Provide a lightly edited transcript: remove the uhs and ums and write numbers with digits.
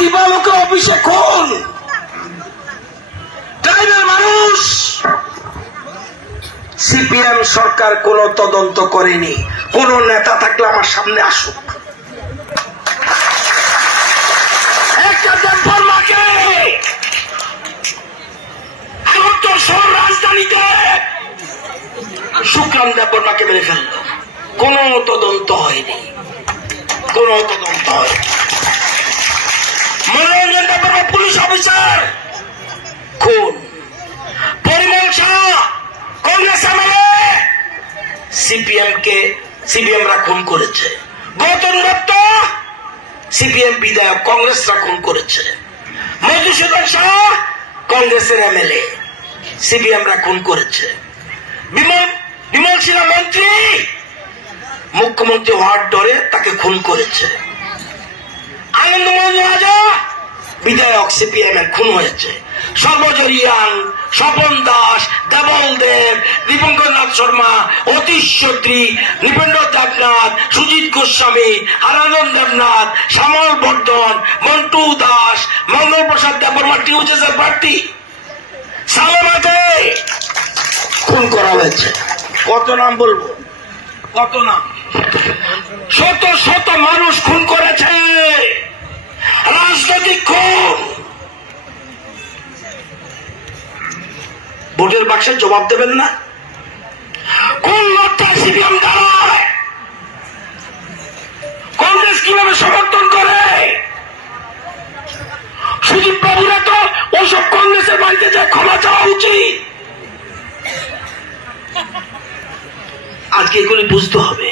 দিবালোকে অফিসে খুন, ট্রাইবেল মানুষ। সিপিএম সরকার কোন তদন্ত করেনি। কোন নেতা থাকলে আমার সামনে আসুক। একটা দেববর্মাকে শহর রাজধানীতে শুক্রাম দেববর্মাকে মেরে ফেলল, কোন তদন্ত হয়নি, কোন তদন্ত হয়নি। মনোরঞ্জন দেববর্মা পুলিশ অফিসার খুন, পরিমল শাহ কংগ্রেস আমলে সিপিএমরা খুন করেছে, গৌতম দত্ত সিপিএম বিধায়ক কংগ্রেসরা খুন করেছে, মধুসূদন শাহ কংগ্রেসের এমএলএ সিপিএমরা খুন করেছে, বিমল সিনহা মন্ত্রী মুখ্যমন্ত্রী হওয়ার ডরে তাকে খুন করেছে, আনন্দমোহন রাজা বিধায়ক সিপিএম এর খুন হয়েছে, সর্বজরিয়াং, স্বপন দাস, দেবল দেব, দীপঙ্করনাথ শর্মা, অতীশ চৌধুরী, নৃপেন্দ্র দেবনাথ, সুজিত গোস্বামী, আনন্দ দেবনাথ, শ্যামল বর্ধন, মন্টু দাস, মঙ্গল প্রসাদ দেববর্মা টিউজেসের প্রার্থী সালামাকে খুন করা হয়েছে। কত নাম বলবো, কত নাম, শত শত মানুষ খুন করেছে, রাজনৈতিক খুন। ভোটের বাক্সে জবাব দেবেন না? কোন লক্ষ্যে সিপিএম দাঁড়ায়? কংগ্রেস কিভাবে সমর্থন করে? সুদীপ বাবুরা তো ওসব কংগ্রেসের বাড়িতে যে ক্ষমা চাওয়া উচিত। আজকে এগুলি বুঝতে হবে।